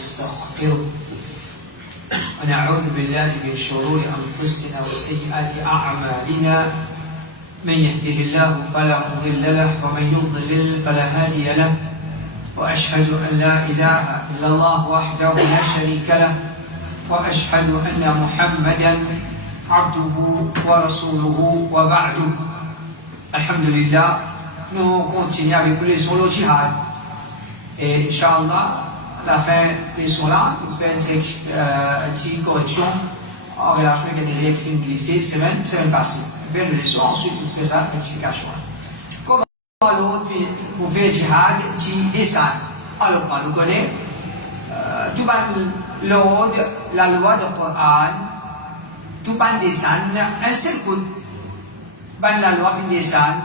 ونستغفره ونعوذ بالله من شرور أنفسنا وسيئات أعمالنا من يهده الله فلا مضل له ومن يضلل فلا هادي له وأشهد أن لا إله إلا الله وحده لا شريك له وأشهد أن محمدا عبده ورسوله وبعد. Alhamdulillah, nous continuons avec les leçons le djihad. Et Inch'Allah, à la fin des leçons là, nous faisons une petite correction en relation avec les règles qui finissent lycée, semaine passée. Nous faisons une leçon, ensuite nous faisons la rectification. Comment l'autre vous fait djihad, qui descend. Alors, on nous connaît tout l'ordre, la loi du Coran, tout descend, un seul coup. La loi fin descend,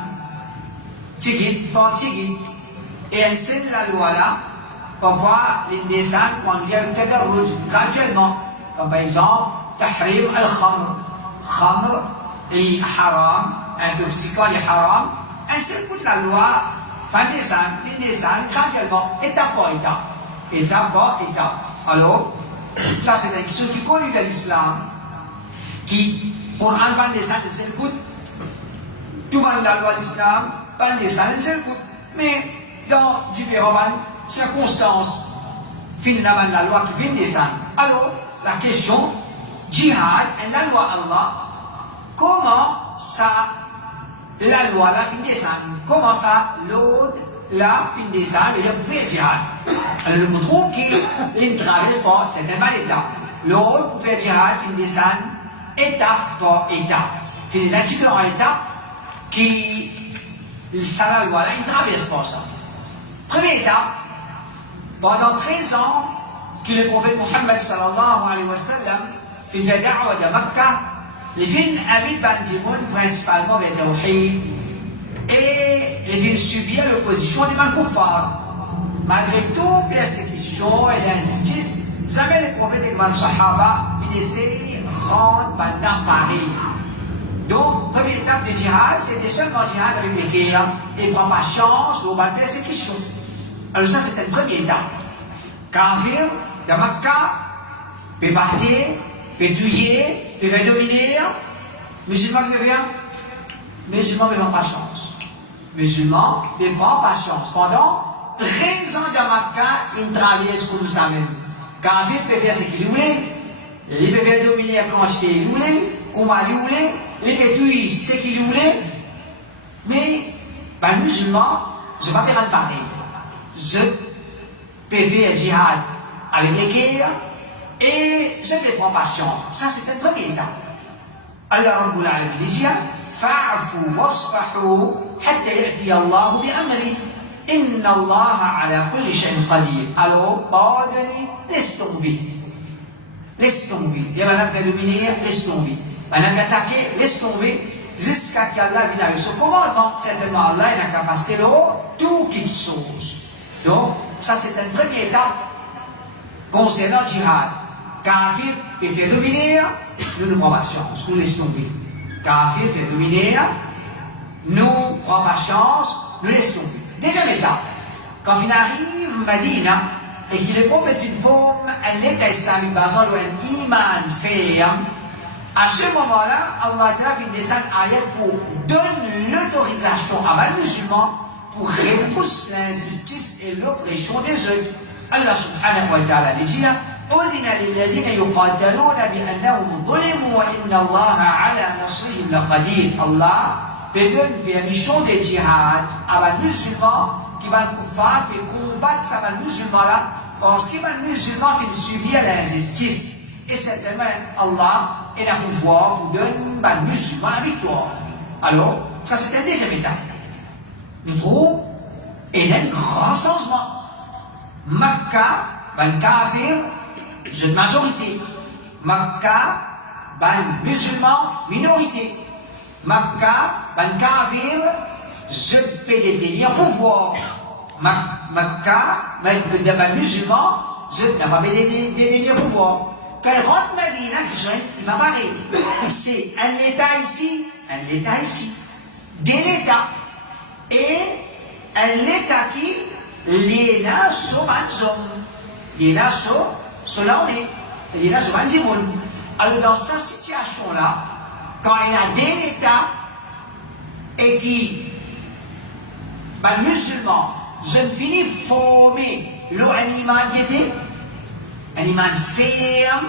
tigit, par tigit, et enseigne la loi là, pour voir les descend quand il y a un tadarruj, graduellement. Comme par exemple, tahrim al-khamr, khamr, li haram, intoxicant li haram, un seul coup de la loi, fin descend, graduellement, étape par étape, étape par étape. Alors, ça c'est une question qui connu de l'islam, qui, pour un fin descend, un seul coup, tout le monde la loi de l'islam, pas de ça, mais dans différentes circonstances, finalement la loi qui vient descendre. Alors, la question, djihad et la loi Allah, comment ça, la loi la fin descendre? Comment ça, l'autre, la fin descendre, et le pouvoir djihad? Alors, nous trouvons qu'il ne traverse pas certaines étapes. L'autre pouvoir djihad fin descendre, étape par étape. C'est dans différentes étapes qui, ça la loi là, il ne traverse pas ça. Première étape, pendant 13 ans, que le prophète Mohammed sallallahu alayhi wa sallam fait une da'wa de Makkah, les filles habitent Bandimoun principalement vers Tawhid, et les filles subirent l'opposition des Kuffar. Malgré toute persécution et l'injustice, jamais le prophète et les Sahaba finissaient rendre pendant Paris. Donc, première étape du djihad, c'était seulement djihad avec les guerres, et prend pas chance de la persécution. Alors ça, c'était une première étape. Kafir, de Makkah, peut partir, peut tuer, peut faire dominer. Musulmans qui vient, musulmans ne prennent pas chance. Musulmans ne prennent pas chance. Pendant 13 ans de Makkah, ils traversent comme ça même. Kafir peut faire ce qu'il voulait, il peut faire dominer quand il voulait, comme il voulait. Les pétuis, c'est qu'ils voulaient, mais les musulmans, je ne vais pas faire pareil. Je peux faire djihad avec les guerres et je ne prends pas chance. Ça, c'est une première étape. Allah Rabbul Alamin dit fa'fu wasfahu hatta ya'ti Allah bi amri. Inna Allah ala kulli shay'in qadir. Alors, pardonnez, laisse tomber. Laisse tomber. Il y a un dominer, laisse tomber. On a attaqué, laisse tomber, jusqu'à ce qu'Allah vienne avec son commandement. Certainement, Allah a la capacité de tout quitte chose. Donc, ça c'est une première étape concernant le djihad. Kafir peut faire dominer, nous ne prenons pas chance, nous laissons tomber. Kafir fait dominer, nous ne prenons pas chance, nous laissons tomber. Deuxième étape, quand il arrive Medina et qu'il est prophète une forme, un état islamique basé sur un iman ferme, à ce moment-là, Allah fait descendre ayat pour donner l'autorisation à les musulmans pour repousser l'injustice et l'oppression des autres. Allah subhanahu wa ta'ala dit أذن للذين يقاتلون بأنهم ظلموا وإن الله على نصرهم لقدير. Allah peut donner permission de djihad à les musulmans qui vont faire combattre ces musulmans-là parce que les musulmans viennent subir l'injustice. Et certainement, Allah est un pouvoir pour donner aux musulmans la victoire. Alors, ça c'est la deuxième étape. Nous trouvons, il y a un grand changement. Makkah, les kafir, une majorité. Makkah, les musulmans, minorité. Makkah, les kafir, je peux détenir pouvoir. Makkah, les musulmans, je n'ai pas détenir pouvoir. Quand il rentre Medina, il m'a parlé. C'est un État ici, un État ici. De l'État. Et un État qui, l'État, sont il est là sur l'armée, il est là sur Bandimoun. Alors dans cette situation-là, quand il a des États et qui, les musulmans, je finis former l'animal qui était, un iman ferme,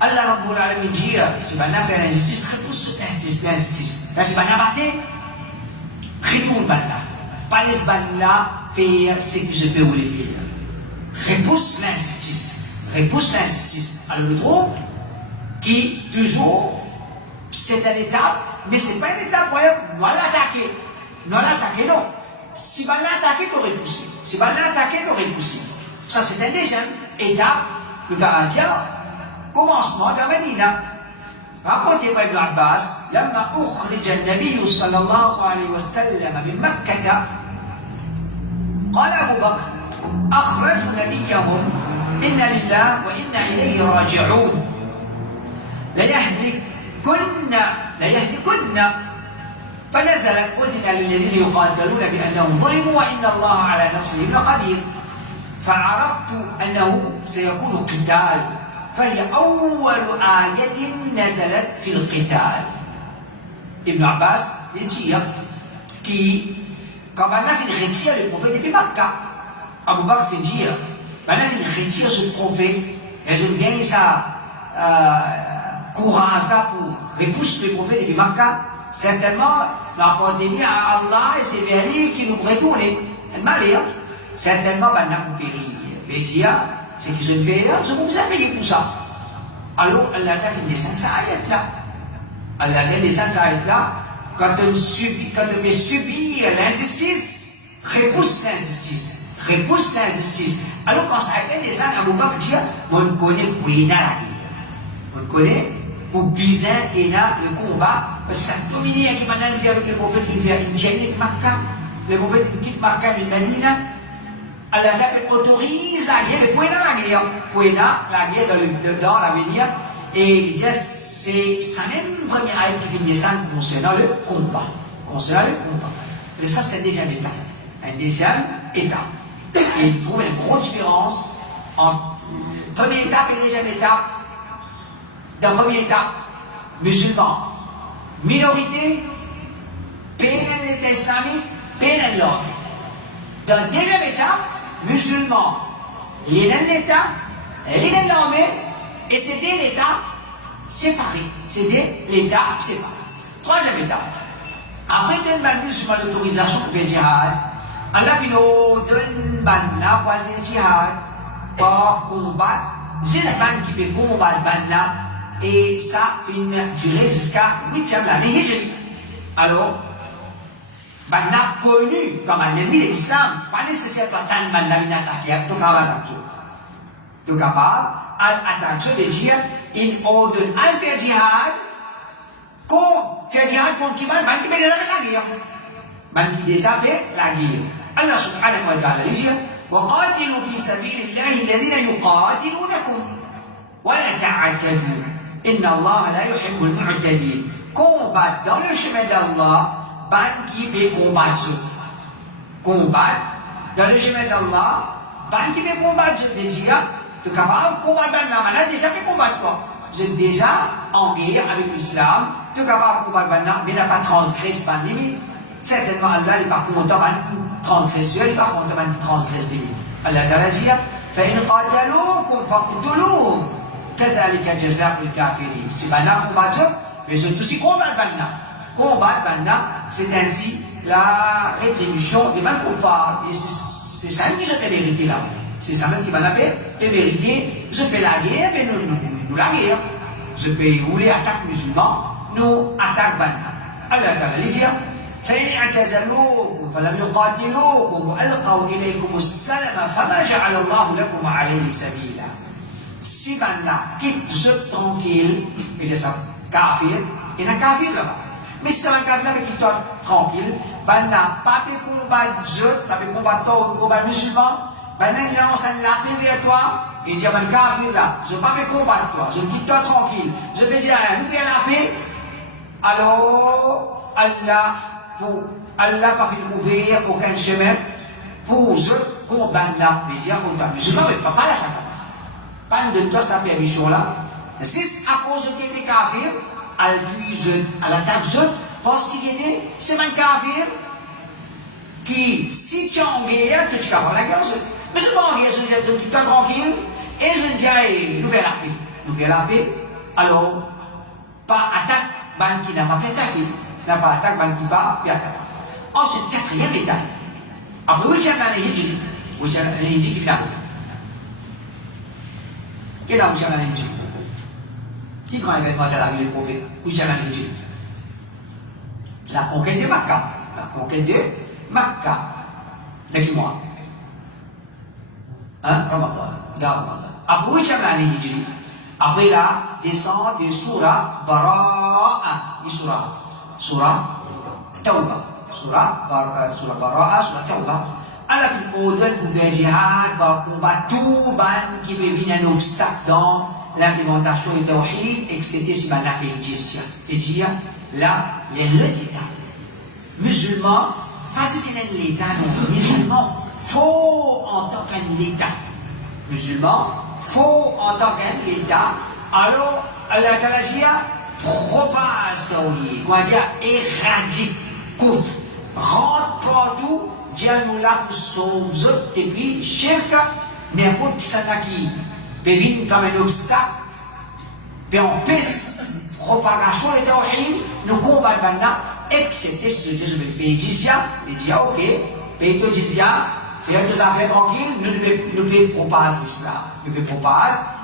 Allah Rabbul Alamin dit, si on a fait l'injustice, repousse l'injustice. Si on a battu, retourne là. Pas les là, faire ce que je peux vous les faire. Repousse l'injustice. Repousse l'injustice. Alors, je trouve qui, toujours, c'est une étape, mais ce n'est pas une étape pour nous l'attaquer. Nous l'attaquer, non. Si on l'attaquer, nous repousser. Si on l'attaquer, nous repousser. Ça, c'est une deuxième étape, le Galatia, commencement de Medina. Rapporté par Ibn Abbas, لما أخرج النبي صلى الله عليه وسلم من مكة قال أبو بكر أخرجوا نبيهم إنا لله وإنا إليه راجعون ليهلكن فنزلت أذن للذين يقاتلون بأنهم ظلموا وإن الله على نصرهم لقدير فعرفت أنه سيكون قتال فهي أول آية نزلت في القتال. Ibn Abbas dit qui, quand on a fait retirer le prophète depuis Makkah, Abu Bakr fait dire, on a fait retirer ce prophète, et je gagne ça courage là pour repousser le prophète depuis Makkah, certainement, l'appartenir à Allah et c'est vers lui qui nous retourne. Malheur, certainement, on a péri. Mais dire, c'est que je ne fais rien, je vous ai payé pour ça. Alors, Allah a fait une descente, ça arrête là. Allah a fait une descente, ça arrête là. Quand on met subir l'injustice, repousse l'injustice. Repousse l'injustice. Alors, quand ça a été descente, Abu Bakr dit, on connaît pour Ina la guerre. On connaît pour Bizin et là le combat. Parce que ça dominait qui maintenant fait avec le prophète, il fait une chaîne Makkah. Le prophète, il quitte Makkah d'une Medina. Allah autorise la guerre, mais pour la guerre, dans l'avenir, et il dit, c'est sa même première ayat qui finit ça concernant le combat. Et ça, c'est un deuxième état. Et il trouve une grosse différence entre première étape et deuxième étape. Dans la première étape, musulmans, minorité, pénal l'État islamique, pénal l'ordre. Dans la deuxième étape, musulmans, l'État, l'armée, et c'est des États séparés. C'est des États séparés. Troisième étape. Après donne musulman l'autorisation pour faire djihad, Allah donne là pour faire djihad, pour combattre, juste qui peut combattre là, et ça finit durer jusqu'à 8e année Hijri. Alors, Banna connu comme un ennemi de l'islam, pas nécessaire d'attendre Banna attaquer, tout capable, l'attaque veut dire, il ordonne à faire djihad, faire djihad contre qui va, qui déjà la guerre. Qui déjà fait la guerre. Allah subhanahu wa ta'ala dit, وقاتلوا في سبيل الله الذين يقاتلونكم ولا تعتدوا إن الله لا يحب المعتدين. Combattre dans le chemin d'Allah, qui peut combattre. Combattre dans le chemin d'Allah, qui peut combattre, je veux dire, tu es capable de combattre là, maintenant déjà peut combattre toi. Vous êtes déjà en guerre avec l'islam, tu es capable de combattre maintenant, mais n'a pas transgressé par limite. Certainement, Allah n'est pas content de transgresseur, il n'est pas content de transgresser limite. Allah Ta'ala dit, فإن قاتلوكم فاقتلوهم كذلك جزاء الكافرين. Si maintenant combattre, mais je aussi combattre maintenant. Combattre maintenant, c'est ainsi la rétribution des Malkoufars. Et c'est ça qui se fait mériter là. C'est ça même qui va la paix, peut mériter. Je fais la guerre, mais nous la guerre. Je peux rouler attaque musulman, nous attaque maintenant. Allah Ta'ala dit, فإن اعتزلوكم فلم يقاتلوكم وألقوا إليكم السلم فما جعل الله لكم عليه سبيلا. Si maintenant quitte je tranquille, et c'est ça, kafir, il y a un kafir là-bas. Mais si c'est un kafir qui quitte tranquille, maintenant pas de combattre je, pas de combattre combat musulman, maintenant il lance un lapin vers toi, il dit à un kafir là, je ne vais pas combattre toi, je quitte toi tranquille, je vais dire nous fais la paix, alors Allah pas fait ouvrir aucun chemin pour je combat là, mais dire autant musulman, mais pas la chata. Pas de toi, ça permission là. C'est à cause qu'il était kafir, à l'attaque zot, parce qu'il était, c'est un kafir, qui, si tu es en guerre, tu es capable de la guerre. Mais c'est pas en guerre, tu es tranquille, et je dis, nous verrons la paix. Nous verrons la paix, alors, pas attaque, ban qui n'a pas fait attaquer, n'a pas attaque, ban qui pas fait attaque. Ensuite, quatrième détail. Après, oui, j'ai un hijri. Oui, j'ai un hijri qui vient. Quel est un hijri? Qui grand événement de la vie du prophète? Oui, j'ai un hijri. La conquête de Makkah. La conquête de Makkah. D'accord, moi. Hein? Ramadan. Après, oui, j'ai un hijri. Après la descente de Surah Bara'a. Surah Tawbah. Surah Bara'a, Surah Tawbah. À la fin, on doit pouvoir jihad, combattre tout ban qui peut venir un obstacle dans l'implémentation du tawhid, et que c'était ce qu'on appelle et dire, là, il y a l'État. Musulman, parce que c'est l'État, non. Musulman, faux en tant qu'État. Musulman, faux en tant qu'État. Alors, Allah Ta'ala propage tawhid, on va dire éradique, couvre, rentre partout. Dieu nous l'a sauvé et puis chacun n'importe qui s'en a qui peut venir comme un obstacle peut empêcher la propagation de tawhid nous combattons maintenant excepté ce que Dieu veut faire jizya il dit ok paye ton jizya faire tes affaires tranquilles nous pouvons propager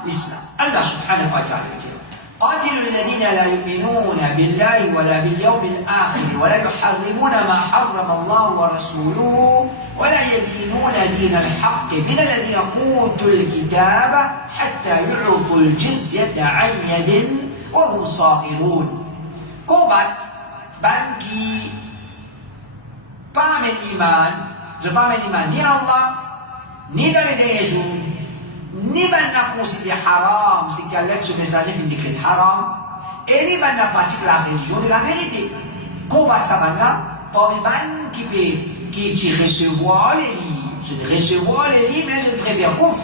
l'islam Allah subhanahu wa ta'ala dit قاتلوا الذين لا يؤمنون بالله ولا باليوم الآخر ولا يحرمون ما حرم الله ورسوله ولا يدينون دين الحق من الذين أوتوا الكتاب حتى يعطوا الجزية عن يد وهم صاغرون. Combattre ban qui pas l'iman, je pas l'iman ni Allah ni dans les derniers jours. Ni ban n'a considéré haram, c'est qu'Allah ce messager fait décret haram, et ni ban n'a pratiqué la religion de la vérité. Combattre ça maintenant, parmi ban qui recevoir les livres, je ne recevoir les livres, mais je préfère couvre.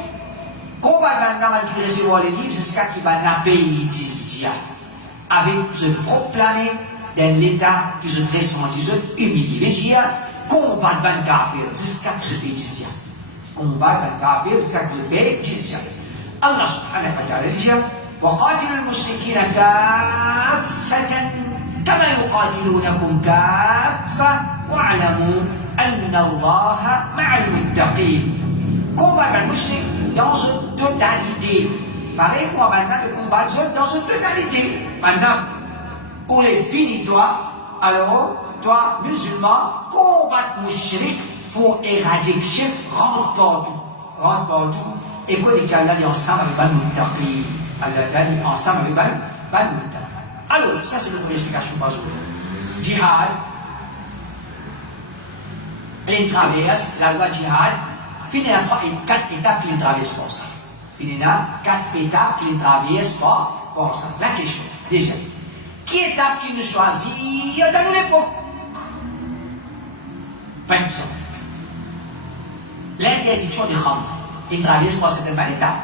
Combattre maintenant qui recevoir les livres, c'est ce qui va n'a payer jizya, avec se proclamer dans l'état qui se présente, qui se humilie. Les jizya, combattre ban kafir, c'est ce qui se paye jizya. Combattre le kafir, c'est ce qu'il paye jizya. Allah subhanahu wa ta'ala dit وقاتلوا المشركين كافة كما يقاتلونكم كافة واعلموا أن الله مع المتقين. Combattre le mushrik dans sa totalité. Pareil quoi maintenant de combattre dans sa totalité. Maintenant, pour les finis toi, alors toi musulman, combattre mushrik pour éradiquer, rentre partout. Et quoi dit qu'Allah est ensemble avec Banu Taqi. Allah est ensemble avec Banu Taqi. Alors, ça c'est notre explication par jour. Jihad, il traverse la loi jihad, finit à 4 étapes qu'il traverse pour ça. Finit à 4 étapes qu'il traverse pour ça. La question, déjà, qui étape qu'il nous choisit dans l'époque? Par exemple, l'interdiction du khamr, il traverse par certaines étapes.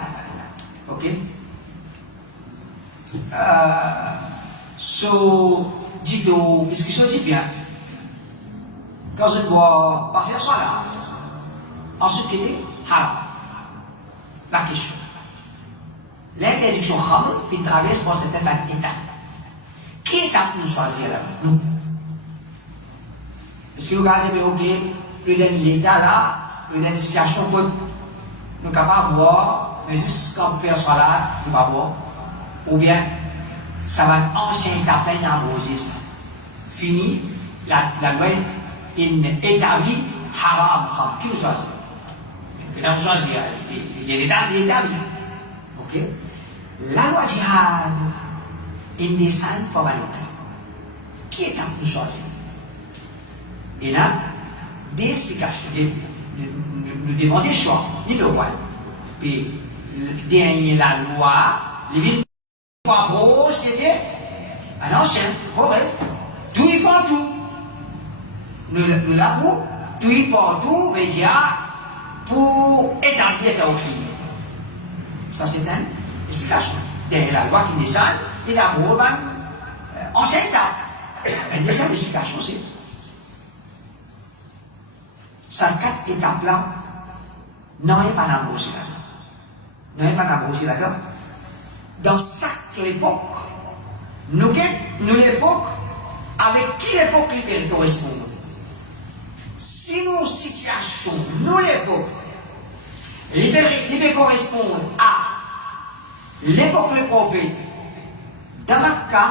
Ok? Dis-toi, qu'est-ce que je dis bien? Quand je ne dois pas faire ça là, ensuite, il est haram. La question. L'interdiction khamr, il traverse par certaines étapes. Qui étape nous choisir là? Est-ce que nous regardons, ok, le dernier l'état là, le dernier situation pour nous capables de boire, mais juste quand on fait ça là, nous ne pouvons pas boire. Ou bien, ça va enchaîner ta peine à manger ça. Fini, la loi établit haram, kham. Qui nous choisit? Il faut nous choisir. Il y a l'établi. Ok? La loi jihad, il descend pas mal longtemps. Qui est nous choisir? Et là, des explications. Nous demandons des choix. Ni le roi. Puis, dernier la loi, les villes pas proches qui étaient un ancien, correct. Tout y partout. Nous l'avons, tout y partout, mais il y a pour établir Tawhid. Ça, c'est une explication. Derrière la loi qui descend, il y a un ancien état. Et déjà, l'explication, c'est ça, 4 étapes-là, non, il n'y a pas d'abrogé là-dedans. Non, il n'y a pas d'abrogé là-dedans. Dans chaque époque, nous l'époque, avec qui l'époque qui correspond. Si nos situations, nous l'époque, libérées correspondent à l'époque du prophète, dans notre cas,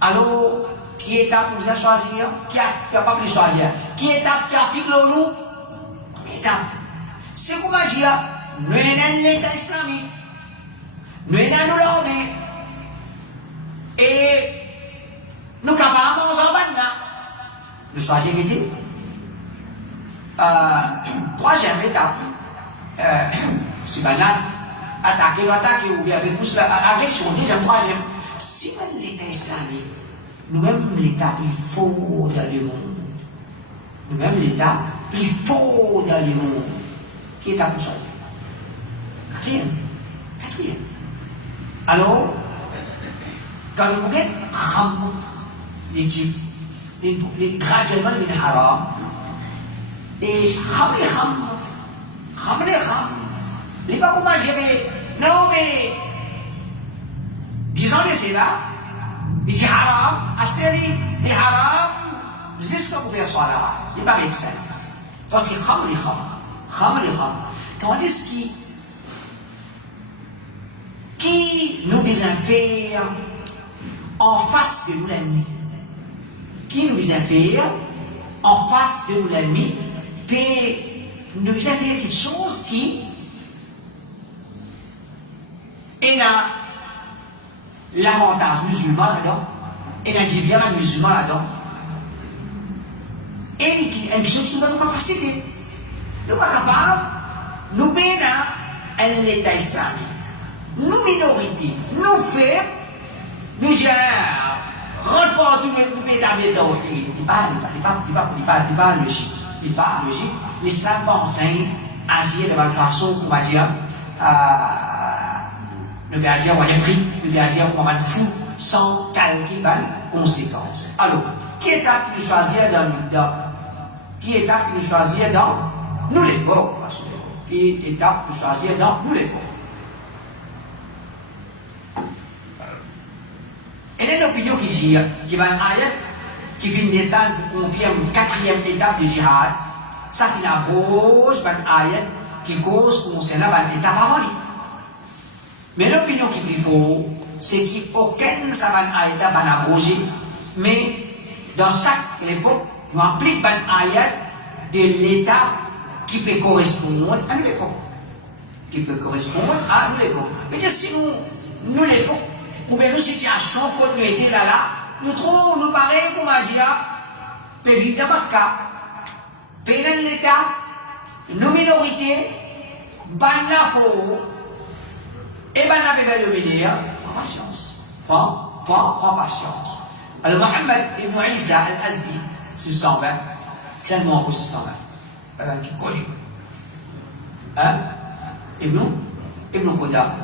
alors, qui étape nous a choisir, qui n'a pas pu choisir, qui étape qui applique nous, première étape. C'est pour moi dire, nous sommes l'État islamique, nous sommes l'armée, et nous sommes capables de nous nous choisir l'idée. Troisième étape, c'est là, attaquer ou bien avec plus l'agression, deuxième, troisième. Si même l'État islamique, nous-mêmes l'État plus fort dans le monde, nous-mêmes l'État plus fort dans le monde, qui est à plus choisir? Quatrième. Alors, quand nous regardons l'Égypte, graduellement les haram, et les pas comment gérer, non mais, disons que c'est là, il dit haram, asteri, les haram, jusqu'à vous faire soit là, il n'est pas avec ça. Parce que kham. Tandis qui nous désinfère en face de nous l'ennemi. Qui nous désinfère en face de nous l'ennemi, peut nous désinfère quelque chose qui est là. L'avantage musulman là-dedans, et la dit bien musulman là-dedans, et qui est quelque chose qui nous donne nos capacités. Nous sommes capables, nous payons un État islamique, nous minorités, nous faibles, nous disons, rentre pas tout le monde établir dans le pays. Il n'est pas logique. Il n'est pas logique. L'islam enseigne agir de la façon, on va dire, ne peut agir en prix, ne peut agir comme un fou, sans calculer les conséquences. Alors, qui est apte de choisir dans nous? Qui est apte de choisir dans nous les pauvres? Qui est apte de choisir dans nous les pauvres? Et il y a une opinion qui va en ayat, qui vient descendre pour confirmer une 4e étape du djihad. Ça fait la gauche, une ayat qui cause concernant l'étape avant lui. Mais l'opinion qui est plus faux, c'est qu'aucun savant ayat va abroger, mais dans chaque époque, nous appliquons un ayat de l'état qui peut correspondre à nous l'époque. Qui peut correspondre à nous l'époque. Mais si nous l'époque, ou bien nos situations, quand nous étions là, nous trouvons, nous paraît, comment dire, peut vivre dans notre cas, peut dans l'état, nos minorités, ban la faux, et ben la bébé de venir, prends patience. Prends patience. Alors, Mohammed ibn Isa al-Azdi, 620, tellement que 620, qui est connu. Hein? Ibn Qudama,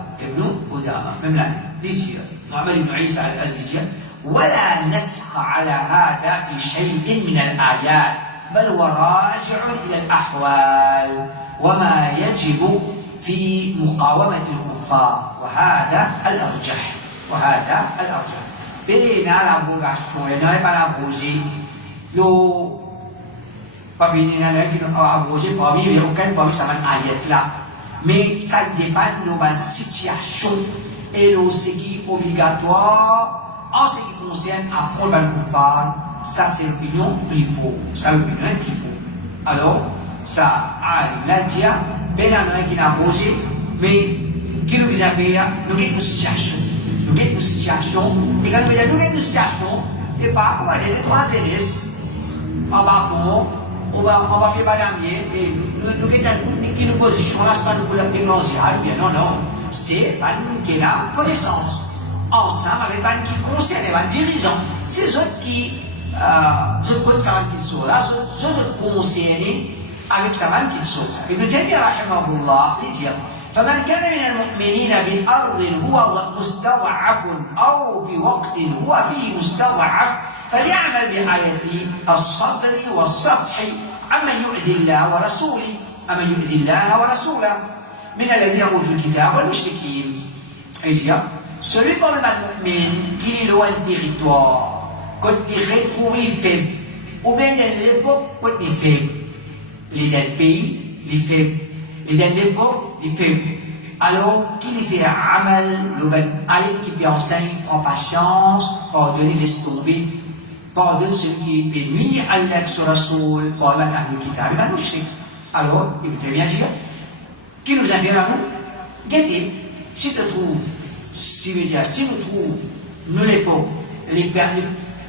même l'année, dit Mohammed ibn Isa al-Azdi dit ولا نسخ على هذا في شيء من الآيات بل هو راجع إلى الأحوال وما يجب في مقاومة الكفار وهذا الأرجح بين l'abrogation et non pas l'abrogé nous pas venir dans qui nous abrogé parmi mais aucun parmi ça ayat là mais ça dépend de nos situations et de ce qui est obligatoire en ce qui concerne affronter le kuffar. Ça c'est l'opinion plus faux, ça l'opinion est plus faux. Alors ça l'a dit ben non qui n'a abrogé mais qui nous a fait nous avons une situation. Nous avons une situation, et quand nous avons une situation, c'est pas comme des trois hélices en bas on va faire badamier, et nous avons une position là, c'est pas nous pour la dénoncer, bien non, c'est pas nous qui avons connaissance, ensemble avec pas qui concerne les dirigeants, c'est eux qui, ceux qui sont là, ceux qui concernent avec sa main qu'il sauve. Ibn Taymiyyah rahimahullah dit dire فمن كان من المؤمنين بأرض هو مستضعف أو في وقت هو فيه مستضعف فليعمل بآية الصدر والصفح عمن يؤذي الله ورسوله أمن يؤذي الله ورسوله من الذين أوتوا الكتاب والمشركين. Il dit, celui comme le mu'min qui est loin du territoire, quand il retrouve les faibles, ou bien dans l'époque, quand il est faible, les d'un pays, les faibles, les dans l'époque, les faibles. Alors, qu'il fait un amal, le ben ayat qui peut enseigner, prend patience, pardonner, laisse tomber, pardonne celui qui est nuit, Allah sur Rasoul, pardonne Ahlul Kitab, et ben nous chic. Alors, il peut bien dire, qui nous a fait à nous? Guettez, si tu trouves, si nous trouvons, nous l'époque,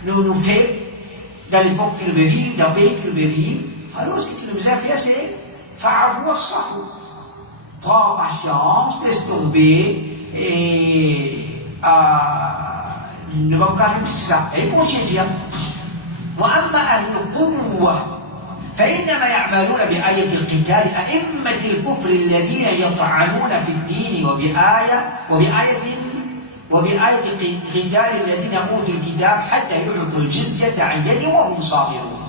nous fait, dans l'époque qui nous veut vivre, dans le pays qui nous veut vivre, alors ce qui nous a fait, c'est fa'avu as-safu. Prends patience, laisse tomber, et ne va pas faire plus que ça. Et il continue de dire, وأما أهل القوة فإنما يعملون بآية القتال أئمة الكفر الذين يطعنون في الدين وبآية قتال الذين أوتوا الكتاب حتى يعطوا الجزية عن يد وهم صاغرون.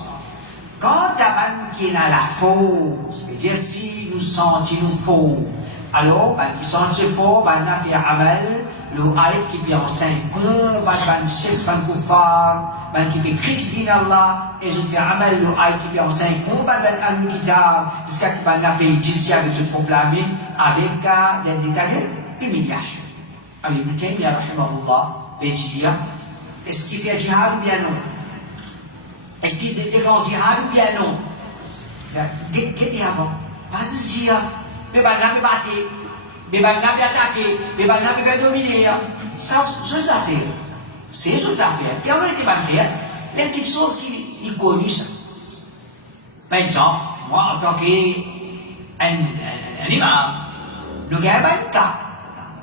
Quant à man qui a la faute, c'est-à-dire si nous sentons faux, alors qui sentent faux, on a fait amal, le ayat qui peut enseigner ban chef ban kuffar, ban qui peut critiquer Allah, et je fais amal le ayat qui peut enseigner ban Ahlul Kitab, jusqu'à ce qu'on a fait jizya avec ce proclamé avec des états d'humiliation. Alors Ibn Taymiyyah rahimahullah veut dire, est-ce qu'il fait jihad ou bien non? Est-ce qu'il déclenche jihad ou bien non? Qu'est-ce avant? Pas ce dire, mais ben là, mais battre, mais ben là, mais attaquer, mais ben là, mais dominer. Ça, c'est une affaire. C'est une affaire. Et en réalité, ben frère, il y a une petite chose qui est connue, ça. Par exemple, moi, en tant qu'un imam, nous avons un cas.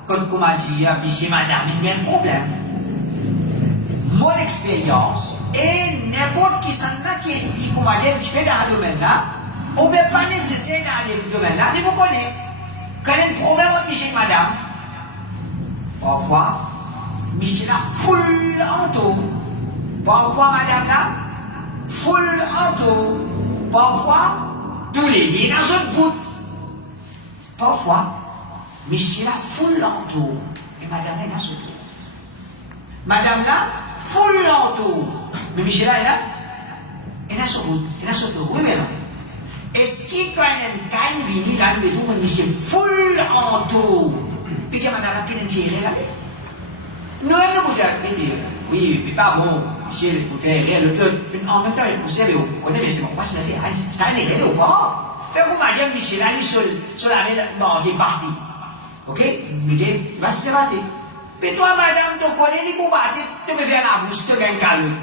Quand on m'a dit, monsieur, madame, il y a un problème. Mon expérience, et n'importe qui s'en a qui m'a dit, je vais dans le domaine là, ou bien pas nécessaire dans le domaine là, il vous connaît. Quand il y a un problème avec monsieur et madame, parfois, monsieur là, full en tout. Parfois, madame là, full en tout. Parfois, tous les dîners dans un bout. Parfois, monsieur là, full en tout. Et madame là, dans ce bout. Madame là, full en tout. Mais Michel là, il a son bout, il a son bout. Oui, mais non. Est-ce qu'il y a un vini là, nous mettons Michel full en tout? Puis, madame là, qui est tiré là? Nous, nous, oui, mais pas bon. Michel, il faut faire rien. En même temps, il faut servir. Vous connaissez, mais c'est bon. Moi, je l'ai fait. Ça n'est rien ou pas? Faites-vous madame Michel là, il est sur la main, non, c'est parti. Ok? Nous disons, il va se faire battre. Mais toi, madame, tu connais les boubates, tu me fais la bouche, tu me fais un calme.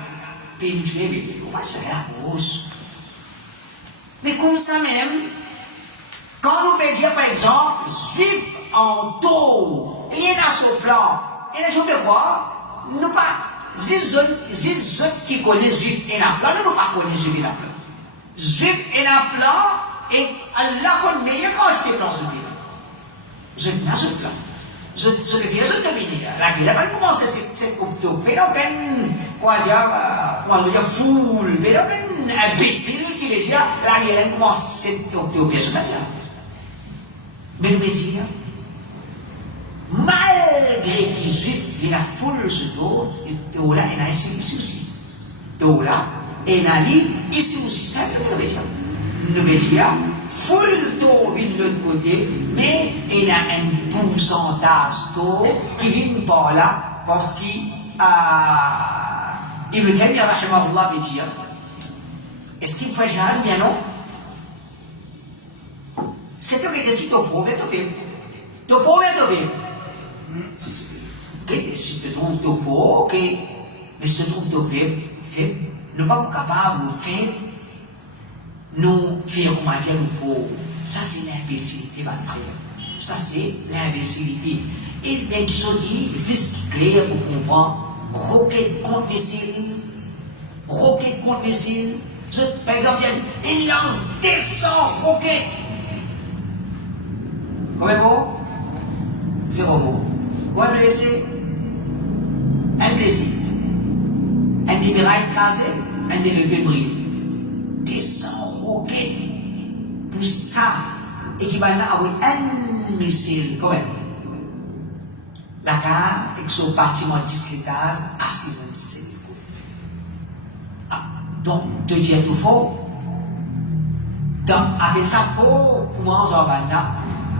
Puis nous disons, mais on va se faire la bouche. Mais comme ça même, quand nous pouvons dire, par exemple, juif en taux, il y a ce plan, il y a de quoi? Nous pas, zizot qui connaissent juif et un plan, nous ne pas connaissons juif et un plan. Juif et un plan, et Allah connaît meilleur quand je te plan ce plan. Je n'ai ce plan. Je le fais, je domine. La guerre va commencer cette coupe de mais donc un foule, mais donc un imbécile qui veut dire la guerre commence cette coupe de personnage. Mais nous dire, malgré qu'ils juifs, il y a la foule ce dos, et là, il y a ici aussi. Donc là, il y a ici aussi. C'est ce que nous veut dire. Nous veut dire, full taux vient de l'autre côté, mais il y a un pourcentage taux qui vient par là, parce qu'il Ibn Taymiyyah rahimahullah veut dire, est-ce qu'il faut jihad ou bien non? C'est toi qui est-ce qu'il te prouve, te prouve. Si tu trouves te faux, ok, mais si tu trouves te faible, nous pas capables de faire. Nous faire comment dire nous faut. Ça c'est l'imbécilité, ma frère. Ça c'est l'imbécilité. Et bien qui sont dit, plus clair pour comprendre, roquette contre les cils, Par exemple, il lance des 100 roquettes. Combien de mots? 0 mot. Combien de blessés? Un blessé. Un des murailles écrasées, un des leviers brisés. Des 100 roquettes. Pour ça, équivalent à un missile. Combien? La carte est sur bâtiment 10 étages à 6 donc, te dire tout faux. Donc, avec ça, faux, comment on s'en va là?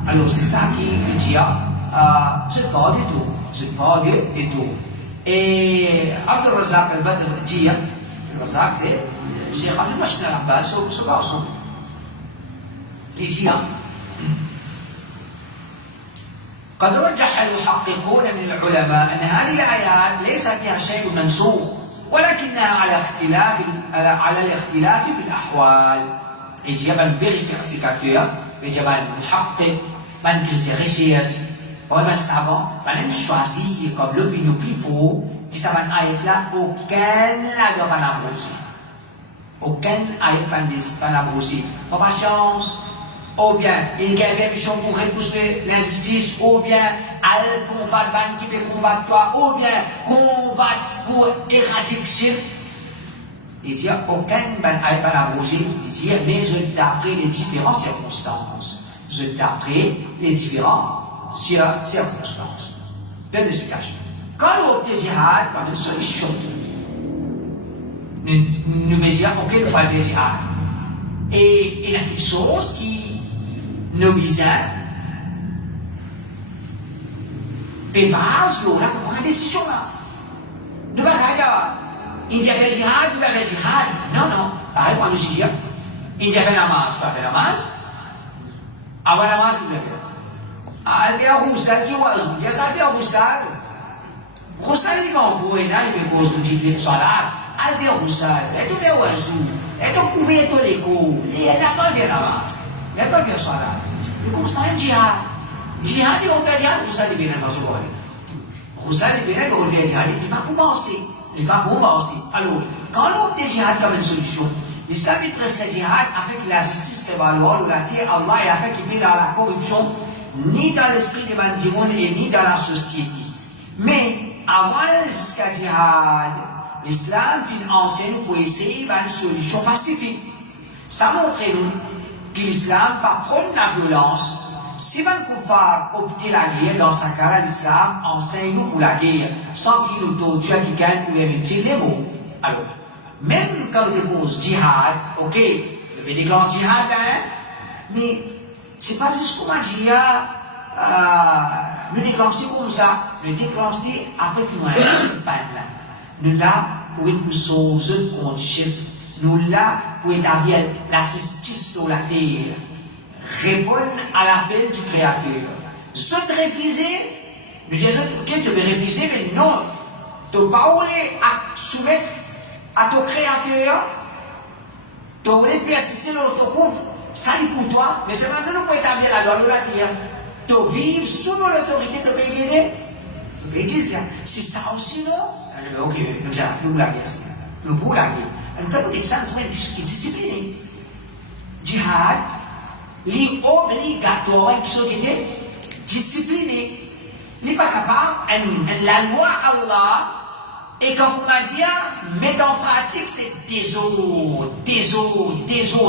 Alors, c'est ça qui veut dire, c'est pas du tout. C'est pas du tout. Et Abdul Razak al-Badr dit, Razak, c'est Cheikh Abdul Mahsin al-Abbas, ce garçon. Il dit, قد رجح المحققون من العلماء أن هذه الآيات ليس فيها شيء منسوخ ولكنها على الاختلاف في الأحوال. يجب أن vérificateur, يجب أن محقق, من réfléchir, من savant, من choisir comme l'opinion plus faux, qui ça va être là, aucun ne doit pas l'abroger. Aucun ne pas l'abroger. On pas chance. Ou bien, il y a une mission pour repousser l'injustice, ou bien, aller combattre ban qui peut combattre toi, ou bien, combattre pour éradiquer. Il dit, aucun ban n'a pas l'abroger, il dit, mais d'après les différentes circonstances. D'après les différentes circonstances. L'explication. Quand on obtient jihad comme une solution, nous mesures auquel on va faire jihad. Et il y a quelque chose qui nos visages bebas lo la prendre décision là de bagaja il y avait jihad de bagaja jihad non pareil quand nous disons il y avait namaz pas fait namaz avant namaz vous avez avait roussal qui oiseau já sabia roussal il va pour une année mais cause de salat avait roussal et tout le oiseau et tout couvert tout l'écho il a pas fait namaz il a pas fait salat. Comme ça, un jihad. Jihad, il va faire jihad, Roussal, il vient dans ce moment. Roussal, il vient dans le jihad, il n'est pas pour penser. Il n'est pas pour penser. Alors, quand on obtient jihad comme une solution, l'islam est presque jihad avec la justice prévaloir ou la terre, Allah, et afin qu'il n'y ait dans la corruption, ni dans l'esprit des bandimons et ni dans la société. Mais, avant jusqu'à jihad, l'islam vient enseigner pour essayer une solution pacifique. Ça montre nous que l'islam, par prendre la violence, si un koufar opte la guerre, dans ce cas-là, l'islam enseigne nous pour la guerre, sans qu'il nous torture, qu'il gagne ou les les mots. Alors, même quand on dépose jihad, ok, le déclenche jihad là, hein, mais c'est pas juste comment dire, nous déclencher comme ça, nous déclencher après que nous avons une panne là. Nous là, pour nous sauver contre chef. Nous là pour établir la justice sur la terre, répondre à l'appel du Créateur. Je te refuser, nous disons que tu veux refuser, mais non, tu n'as pas voulu soumettre à ton Créateur, tu voulais persister dans ton couvre, ça dit pour toi, mais c'est maintenant pour établir la loi de la terre. Tu vis sous l'autorité de pays. Tu peux dire, si ça aussi non, ok, nous la guerre, nous pour la guerre. Alors, quand vous dites ça, vous êtes discipliné. Jihad, l'obligatoire, qui sont disciplinés. Il n'est pas capable, la loi Allah, et quand vous m'avez dit, mettre en pratique, c'est des eaux,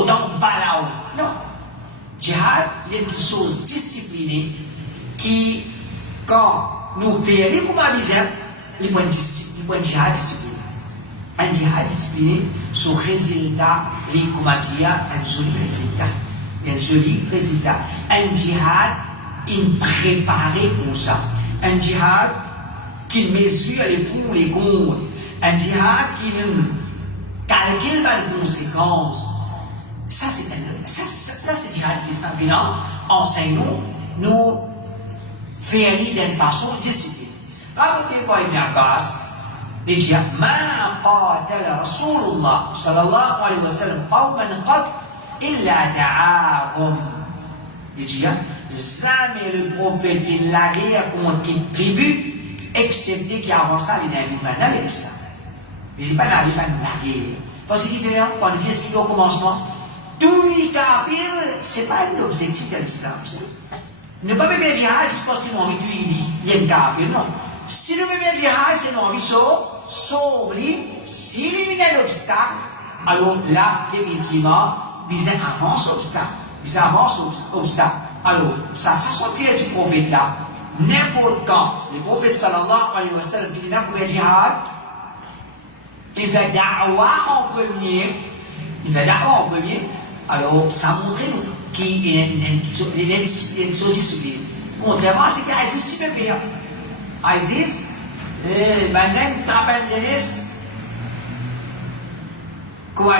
dans le balao. Non. Jihad, il y a des choses disciplinées qui, quand nous faisons les commandements, les points de jihad discipliné. Un jihad discipliné, son résultat, les commandements, un joli résultat. Un jihad, il préparé pour ça. Un jihad qui mesure les pour les contre. Un jihad qui calcule les conséquences. Ça, c'est jihad qui est bien. Enseignons, nous faire d'une façon disciplinée. Rapportez par Ibn Abbas, il dit, ما قاتل رسول الله صلى الله عليه وسلم قوما قط إلا دعاهم. Il dit, jamais le prophète fait la guerre contre une tribu, excepté qu'il avance ça, il n'invite pas l'islam. Il n'est pas dans la guerre. Parce qu'il fait un, quand on dit expliquer au commencement, tout les kafirs, c'est pas l'objectif de l'islam. Ne pas même dire, c'est parce qu'ils ont envie de tuer, il y a une kafir, non. Si le même dire, c'est une envie de sauver, s'il élimine l'obstacle, alors là, définitivement, ils avancent l'obstacle. Ils avancent l'obstacle. Alors, sa façon de faire du prophète là, n'importe quand, le prophète sallallahu alayhi wa sallam, il a couvert jihad, il fait da'wa en premier, alors ça montre nous qu'il y a une discipline. Contrairement à ce qu'il y a ISIS qui peut payer. ISIS, maintenant, Trapanzelis, quoi,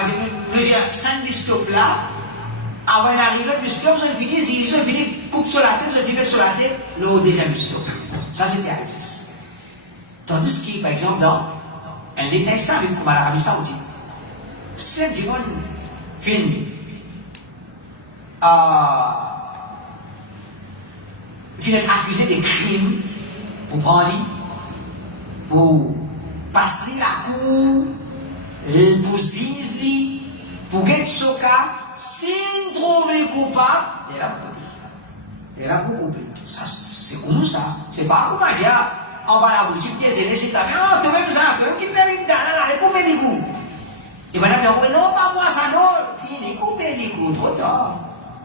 nous disons, sans du stop là, avant d'arriver, le stop, ils ont fini, coupe sur la tête, ils ont fini sur la tête, le déjà le stop. Ça, c'était ISIS. Tandis qu'il, par exemple, dans l'État islamique, comme à l'Arabie Saoudite, c'est du monde fini. Il est accusé de crimes pour prendre, pour passer la cour, pour zizli, pour get soka, sans trouver coupable, et là vous coupez. Ça, c'est comme ça. C'est pas comme dire, on va la boutique, désolé, c'est ta mère, tu même ça, qui mérite d'aller couper les coups. Et madame dit, non, pas moi, ça, non, fini, couper les coups, trop tard.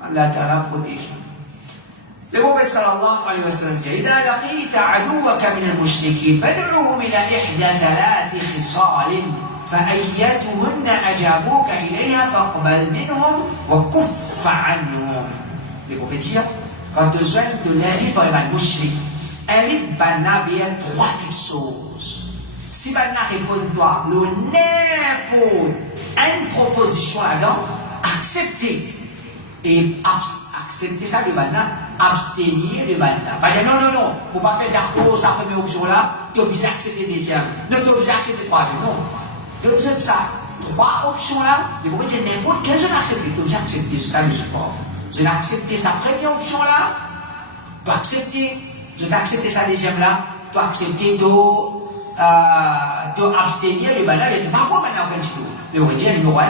Allah Ta'ala protège. Le prophète sallallahu alayhi wa sallam dit, إذا لقيت عدوك من المشركين فادعوهم إلى إحدى ثلاث خصال فأيتهن أجابوك إليها فاقبل منهم وكف عنهم. Le prophète dit, quand tu sois de l'avis par le mushrik, elle vient trois choses. Si maintenant répond-toi, le n'importe une proposition là-dedans, acceptez. Et accepter ça de maintenant, abstenir de maintenant. Pas dire non, il ne faut pas faire d'accord sa première option là, tu es obligé d'accepter déjà. Non, tu es obligé d'accepter troisième. Non. Tu es obligé de ça. Trois options là, il faut dire n'importe quelle je l'accepte. Tu es obligé d'accepter ça, je suppose. Je vais accepter sa première option là, tu as accepté, je vais accepter sa deuxième là, tu as accepté d'abstenir de maintenant, et tu ne vas pas maintenant aucun tout. Mais on va dire numéro 1,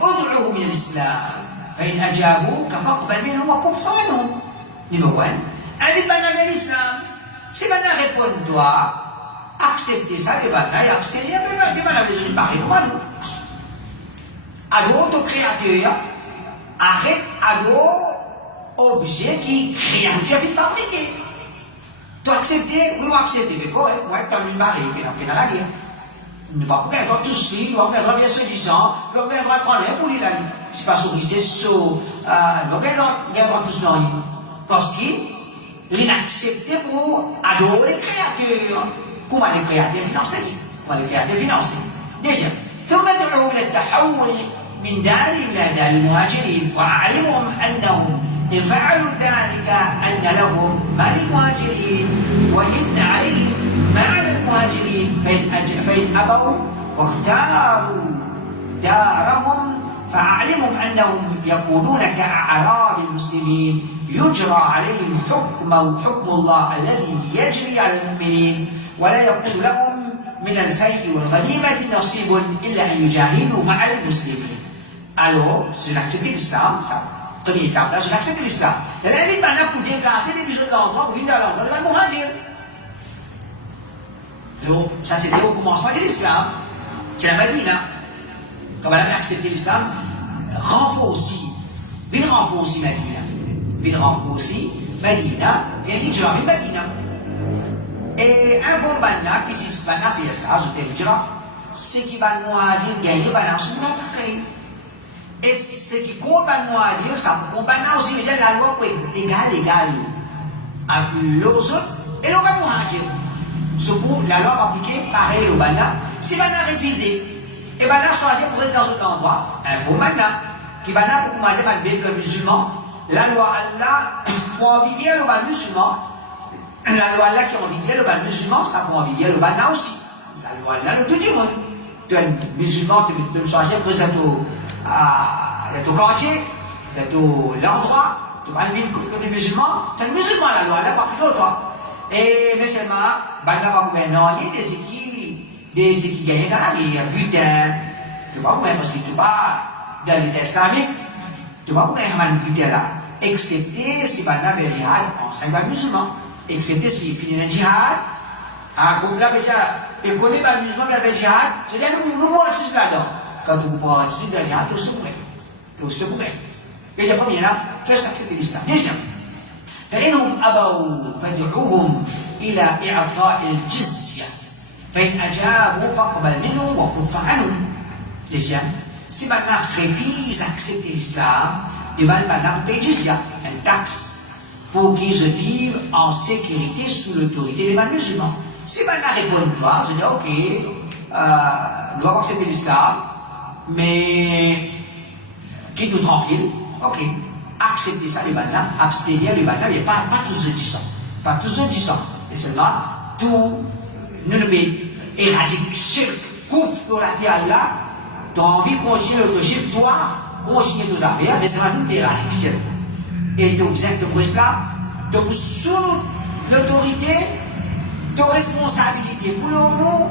Ud'uhu min l'islam. فإن أجابوك فاقبل منهم وكف عنهم. Numéro 1. Invite maintenant vers l'islam. Si maintenant réponds-toi, accepter ça, de maintenant et abstenir, mais maintenant besoin de parler pour nous. Alors, ton créateur, arrête à objet qui créature vite fabriqué. Tu acceptes, oui, ou accepter, mais quoi, ouais, tu as une barrière, mais on est dans la guerre. Ne pas pouvoir tout ce qui, on va bien se disant, on va prendre un pour la ligne. C'est pas souris, c'est saut, on va tout ce dans parce qu'il a accepté pour adorer les créateurs. Comment les créateurs financés? Comment les créateurs financés? Déjà, ثم ادعوهم إلى التحول من دار إلى دار المهاجرين وأعلمهم أنهم إن فعلوا ذلك أن لهم ما للمهاجرين وإن عليهم ما على المهاجرين فإن أبوا واختاروا دارهم فأعلمهم أنهم يكونون كأعراب المسلمين يجرى عليهم حكم الله الذي يجري على المؤمنين ولا يكون لهم من الفيء والغنيمة نصيب إلا أن يجاهدوا مع المسلمين. Alors, c'est l'accepter l'islam, ça. Première étape, là, c'est l'accepter l'islam. Elle invite maintenant pour déplacer les musulmans dans l'endroit, pour venir dans l'endroit, dans le muhajir. Donc, ça c'était au commencement de l'islam. C'est la Madina. Comme elle avait accepté l'islam, renforcer Madina. Vin renforcer Madina, et Hijra, vin Madina. Et un bon banna, qui si banna fait ça, je fais Hijra, c'est qui va nous dire gagner banna, c'est pas pareil. Et ce qui compte banna nous dire, ça compte banna aussi, veut dire la loi peut être égale à l'autre et l'on va nous dire. Ce coup, la loi va appliquer pareil au banna. Si banna refusé, et banna choisit pour être dans un endroit, un faux banna, qui banna pour commander par le musulman, la loi Allah, pour envier le ban musulman, la loi Allah qui envie le ban musulman, ça peut envier le banna aussi. La loi Allah de tout le monde. Tu es musulman, tu me choisis pour être au quartier, d'être l'endroit, tu parles de musulman, tu es musulman, la loi Allah pas plus d'autre. Et mais seulement, banna va vous gagner des qui gagnent dans la vie, butin, Tu vas voir, parce que tu vas dans l'État islamique, tu vas voir un idée là. Excepté si on a fait jihad, on serait pas musulman. Excepté si on finit le jihad, un groupe là, et qu'on est pas musulman, la fait jihad, c'est-à-dire que nous participe là-dedans. Quand vous participez dans le jihad, tu es aussi pourrais. Et la première, fais accepter l'islam. Déjà. فإنهم أبوا فادعوهم إلى إعطاء الجزية فإن أجابوا فاقبل منهم وكف عنهم. Déjà, si maintenant refuse d'accepter l'islam, demande maintenant payer jizya, une taxe, pour qu'ils vivent en sécurité sous l'autorité des musulmans. Si maintenant répondent pas, je dis ok, nous allons accepter l'islam, mais quitte-nous tranquille, ok. Accepter ça, les maintenant, abstenir les maintenant, mais pas tous les 10 ans. Pas tous les 10 ans. Mais seulement, tout, nous devons éradiquer shirk, kouf, pour la terre Allah, tu as envie de continuer l'autoshirk, toi, continuer tes affaires, mais seulement nous éradiquer shirk. Et donc, exactement cela, donc, sous l'autorité, ta responsabilité pour nous,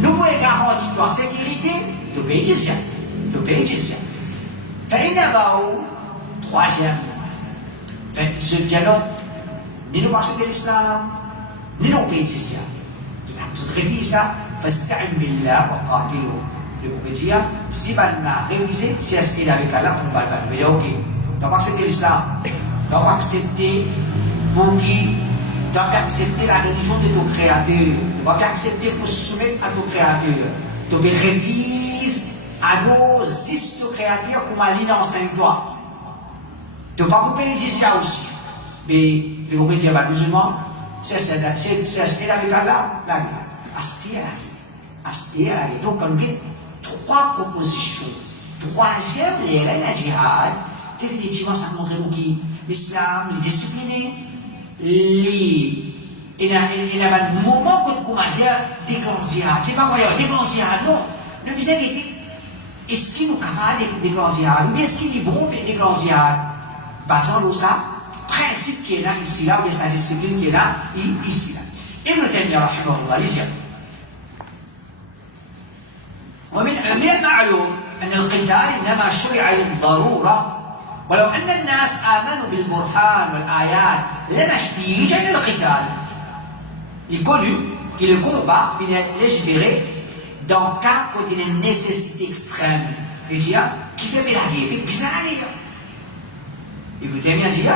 nous garantir ta sécurité, tu payes jizya. Tu payes jizya. Fait troisième, ce dialogue, ni nous accepter l'islam, ni nous payer jizya. Tu révises ça, fasta'in billah wa qatilu. Le prophète dit, si on a révisé, si est-ce qu'il est avec Allah, on va le dire, ok, tu vas accepter l'islam, tu vas accepter pour qui, tu vas accepter la religion de ton créateur, tu vas accepter pour se soumettre à ton créateur, tu vas réviser à nos créateurs comme Allah enseigne toi. Tu ne peux pas payer jizya aussi. Mais le prophète dit à la musulman, c'est ce qu'il a avec Allah, la guerre. Aspire à la guerre. Donc, on a trois propositions. Troisième, les reines à djihad, définitivement, ça montre que l'islam, les disciplinés, il y a un moment que, comment dire, déclenche djihad. C'est pas quoi, déclenche djihad, non. Le bizarre était, est-ce qu'il nous camarade déclenche djihad? Ou bien est-ce qu'il est bon de déclenche djihad? Par exemple, ça, principe qui est là, ici, là, ou bien sa discipline qui est là, ici, là. Ibn Taymiyyah, rahimahullah, il dit, ومن المعلوم أن القتال إنما شرع للضرورة ولو أن الناس آمنوا بالبرهان والآيات لما احتيج إلى القتال. Il est connu que le combat finit légiféré dans le cas où il y a une nécessité extrême. Il dit, qui fait la guerre? Il fait la guerre. Ibn Taymiyyah dit,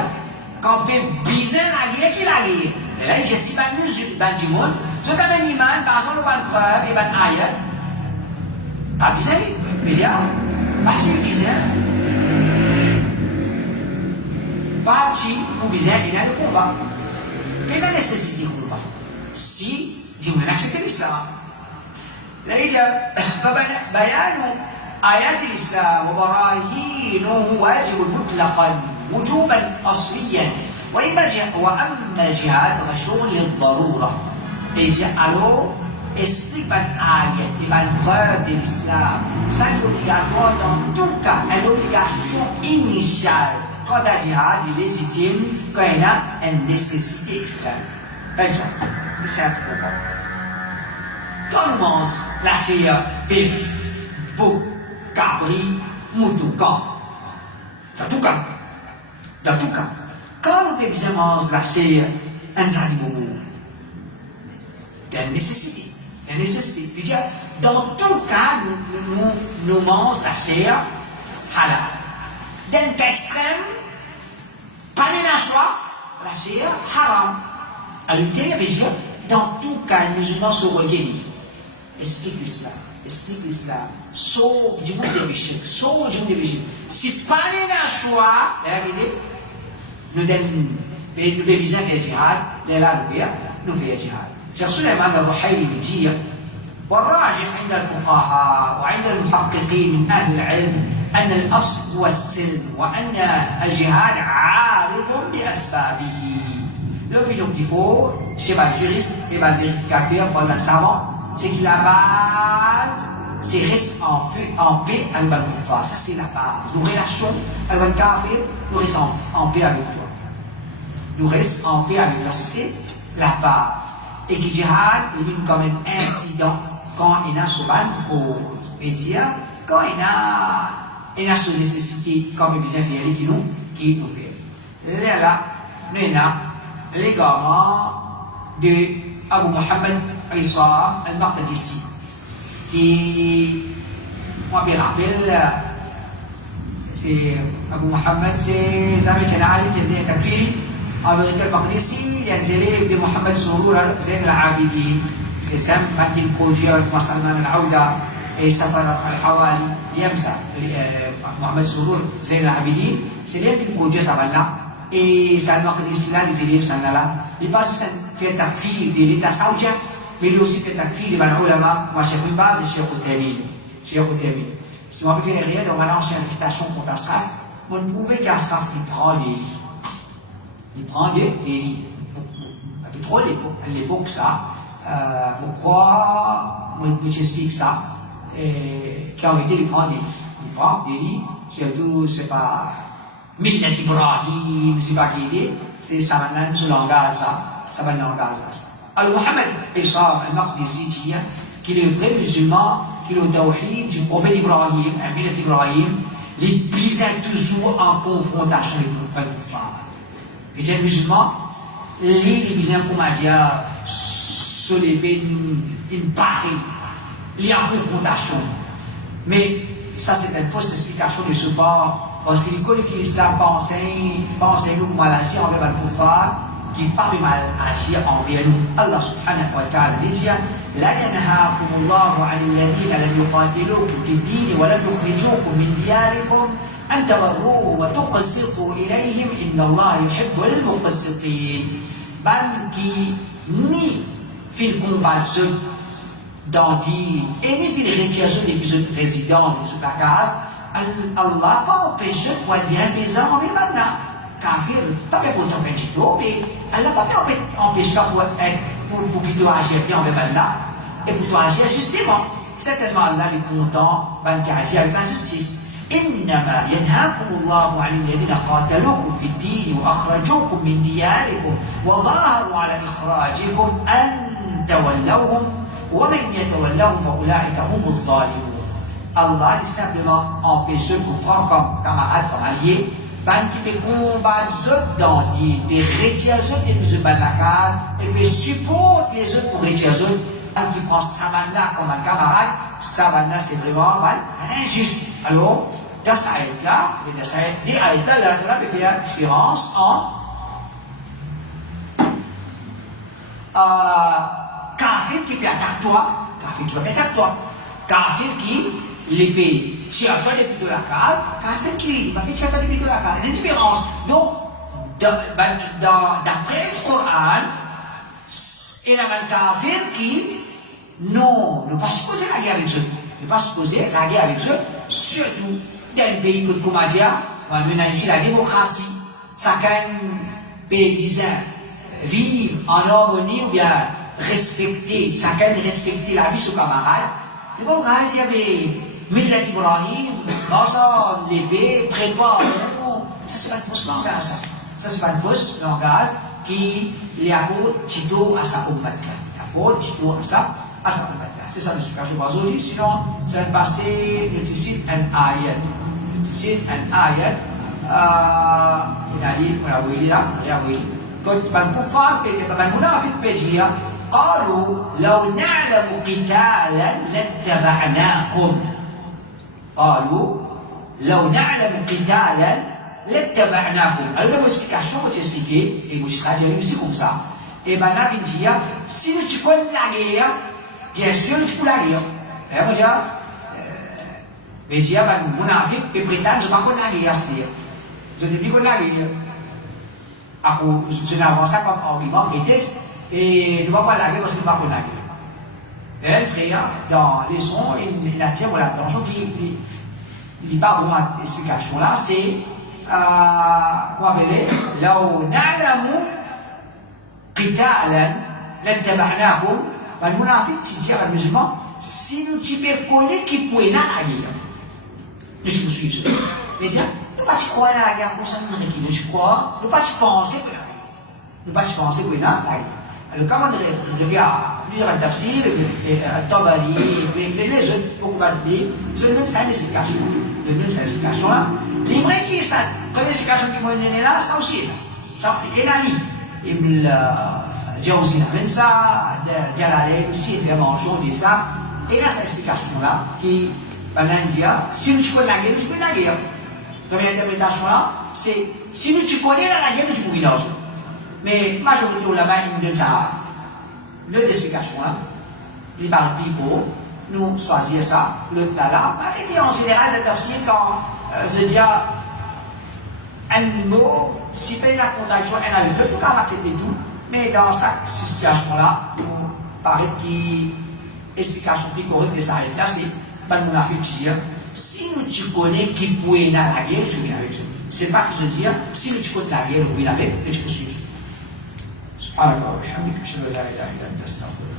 quand on fait bizarre la guerre, qui la guerre? Et là, il dit, si on musulman du monde, je t'amène iman, par exemple, on preuve et on ayat. Pas bizarre, mais bien, pas bizarre. Pas ou bizarre, il y a le combat. Quelle est la nécessité du combat? Si, on accepte l'islam. Là, il y a, بيان آيات الإسلام وبراهينه واجب مطلقا وجوبا أصليا وأما الجهاد فمشروع للضرورة. Et alors, explique une ayat, une preuve de l'islam. Ça est obligatoire dans tout cas, une obligation initiale. Quand un jihad est légitime, quand il y a une nécessité extrême. Exemple, c'est un problème. Quand nous mangeons la chair, bœuf, bouc, cabri, mouton, dans tout cas, quand nous devons manger la chair, un animal, il y a une nécessité. Je veux dire, dans tout cas, nous mangeons la chair halal. D'un cas extrême, pas de choix, la chair haram. Alors, il dit, dans tout cas, les musulmans sont regardés. Explique l'islam. Sauve du monde des péchés. Si pas de choix, nous devons faire jihad, nous faisons jihad. شيخ سليمان الرحيلي يجي والراجح عند الفقهاء وعند المحققين من أهل العلم أن الأصل هو السلم وأن الجهاد عارض بأسبابه. Donc il faut, chez le juriste et le vérificateur, pendant le savant, c'est que la base, c'est rester en paix avec le kuffar. Ça c'est la base. Nous relâchons avec le kafir, nous restons en paix avec toi. Nous restons en paix avec toi. C'est la base. Et que jihad, il y a comme un incident quand il y a souvent aux médias, quand il a sous nécessité comme bien faire qui nous fait. Là, nous avons les gamins de Abu Muhammad Isa al-Maqdisi qui, moi, je me rappelle, c'est Abu Muhammad, c'est Zami Chanali qui est takfiri. avec al-Maqdisi, les élèves de Mohamed Sourour Zain al-Abidin, c'est Sam Madin Koji avec Salman al-Aouda et Safar al-Hawali, Yamsa, Mohamed Sourour Zain al-Abidin, c'est les élèves de Koji Savala et Salman al-Maqdisi là, les élèves sont là. Il passe fait takfir de l'État saoudien, mais lui aussi fait takfir de l'ulama, moi Cheikh Bin Baz et Cheikh Uthaymeen. Si on peut faire rien, on va lancer une invitation contre Asraf, on pouvait qu'Asraf il prend des lits. Il prend des lits. Un peu trop à l'époque ça. Pourquoi moi j'explique ça? Qu'en réalité il prend des lits qui a tout, c'est pas Millat Ibrahim, c'est pas l'idée, c'est ça maintenant ce langage ça va le langage ça. Alors Mohamed Isa al-Maqdisi qui est le vrai musulman, qui est le tawhid du prophète Ibrahim, Millat Ibrahim, les bisins toujours en confrontation avec le prophète. Les gens musulmans, les bisins comme a dit, sur les pays, une pareille, il y a en confrontation. Mais ça c'est une fausse explication de ce pas, parce qu'il connaît que l'islam pense nous mal agir envers le kuffar, qui parle mal agir envers nous. Allah subhanahu wa ta'ala dit لا ينهاكم الله عن الذين لم يقاتلوكم في الدين ولم يخرجوكم من دياركم أن تبروهم وتقسطوا إليهم إن الله يحب المقسطين. Ban qui ni fait le combat dans dit et ni fait le retirage des résidences de la case, Allah pas empêché pour bien faisant envers maintenant. Kafir pas pour t'empêcher mais Allah pas empêcher pour qu'il doit agir bien envers Allah et pour toi agir justement. Certainement Allah est content ban qui agit avec la justice. إنما ينهاكم الله عن الذين قاتلوكم في الدين وأخرجوكم من دياركم وظاهروا على إخراجكم أن تولوهم ومن يتولوهم فأولئك هم الظالمون. Allah est simplement empêché pour prendre comme camarade, comme allié, ban qui peut combattre dans des retirer des musulmans la case et puis supporte les autres pour retirer les autres. Ban qui prend Savannah comme un camarade, Savannah c'est vraiment injuste. Alors, dans cette ayat-là, des ayats-là, on a fait la différence entre kafir qui peut attaquer toi, kafir qui l'épée tire toi depuis la case, kafir qui va tire toi depuis la case. Il y a une différence. Donc, d'après le Coran, il y a un kafir qui ne pas supposer la guerre avec eux. Ne pas supposer la guerre avec eux, surtout dans un pays comme Comadia, on a ici la démocratie. Chacun paysan vivre en harmonie ou bien respecter, chacun respecter la vie de son camarade. Et bon, il y avait Millat Ibrahim, l'épée, prépare. Ça, c'est pas une fausse langage, ça. Ça, c'est pas une fausse langage qui les apporte Tito à sa ummah. Apporte Tito à sa ummah. C'est ça l'explication aujourd'hui. Sinon, ça va passer, je te cite un ayat. Il a dit, quand le kuffar, le munafiq péjia, قالوا لو نعلم قتالا لاتبعناكم. قالوا لو نعلم قتالا لاتبعناكم. Alors, dans l'explication, on va t'expliquer, et je traduis aussi comme ça. Et bien là, il dit, si tu connais la guerre, bien sûr, tu peux la guerre. Et moi, mais il y a un munafiq qui prétend que je ne connais pas la guerre. Je ne connais pas la guerre. Je n'avance pas comme argument, prétexte, et je ne vois pas la guerre parce que je ne connais pas la guerre. Et frère, dans les sons, il attire l'attention qui parle de l'explication là, c'est, comment appeler, لو نعلم قتالا لاتبعناكم. Le munafiq, tu dis à le musulman, si nous tu peux connaître qui peut être la guerre, nous tu me suis. Mais dire, nous pas croire à la guerre pour ça, nous qui nous croire, nous pas penser pour la guerre. Nous pas penser pour la guerre. Alors, comme on revient à plusieurs tafsirs, Tabari, les autres, beaucoup de livres, je donne 5 explications. Je donne 5 explications là. Les vrais qui sont, première explication qui m'a donnée là, ça aussi. Ça, et Nali, Ibn Jawzi, ça, Jalalain aussi, il fait mention de ça. Et là, cette explication là, qui, pendant dit, si nous connaissons la guerre, nous connaissons la guerre. Première interprétation là, c'est si nous connaissons la guerre, nous connaissons la guerre. Mais majorité au là-bas, il me donne ça. L'autre explication là, il parle plus haut, nous choisissons ça, l'autre là. Et en général, le tafsir, quand je dis un mot, si paye la contradiction, un avec l'autre, nous pouvons accepter tout. Mais dans cette situation là, nous paraît qu'il explication plus correcte de ça, là, c'est pas de mon affaire de dire, si nous connaissons qui peut y avoir la guerre, tu viens avec ça. C'est pas que je dis, si nous connaissons la guerre, tu viens avec, et tu peux suivre. سبحانك اللهم وبحمدك اشهد ان لا اله الا انت استغفرك